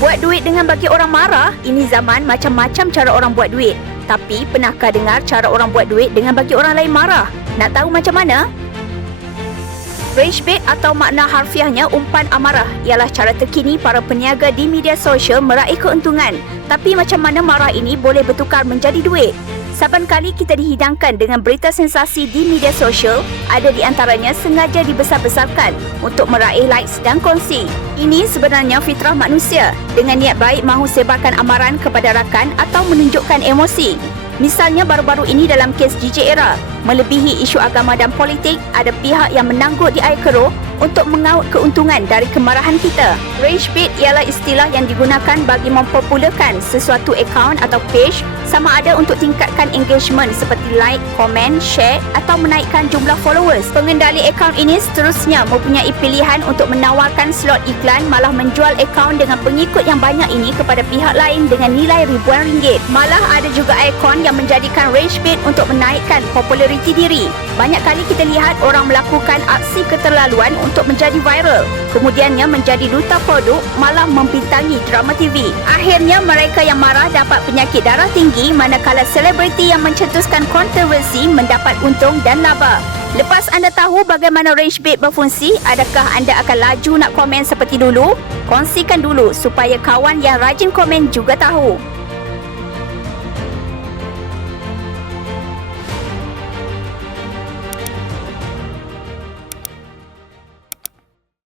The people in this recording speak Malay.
Buat duit dengan bagi orang marah, ini zaman macam-macam cara orang buat duit. Tapi pernahkah dengar cara orang buat duit dengan bagi orang lain marah? Nak tahu macam mana? Rage bait atau makna harfiahnya umpan amarah ialah cara terkini para peniaga di media sosial meraih keuntungan. Tapi macam mana marah ini boleh bertukar menjadi duit? Saban kali kita dihidangkan dengan berita sensasi di media sosial, ada di antaranya sengaja dibesar-besarkan untuk meraih likes dan kongsi. Ini sebenarnya fitrah manusia dengan niat baik mahu sebarkan amaran kepada rakan atau menunjukkan emosi. Misalnya baru-baru ini dalam kes DJ Era, melebihi isu agama dan politik, ada pihak yang menanggut di air keruh untuk mengaut keuntungan dari kemarahan kita. Rage bait ialah istilah yang digunakan bagi mempopularkan sesuatu akaun atau page sama ada untuk tingkatkan engagement seperti like, komen, share atau menaikkan jumlah followers. Pengendali akaun ini seterusnya mempunyai pilihan untuk menawarkan slot iklan malah menjual akaun dengan pengikut yang banyak ini kepada pihak lain dengan nilai ribuan ringgit. Malah ada juga akaun yang menjadikan rage bait untuk menaikkan populariti diri. Banyak kali kita lihat orang melakukan aksi keterlaluan untuk menjadi viral. Kemudiannya menjadi duta produk malah membintangi drama TV. Akhirnya mereka yang marah dapat penyakit darah tinggi manakala selebriti yang mencetuskan kontroversi mendapat untung dan laba. Lepas anda tahu bagaimana rage bait berfungsi, adakah anda akan laju nak komen seperti dulu? Kongsikan dulu supaya kawan yang rajin komen juga tahu.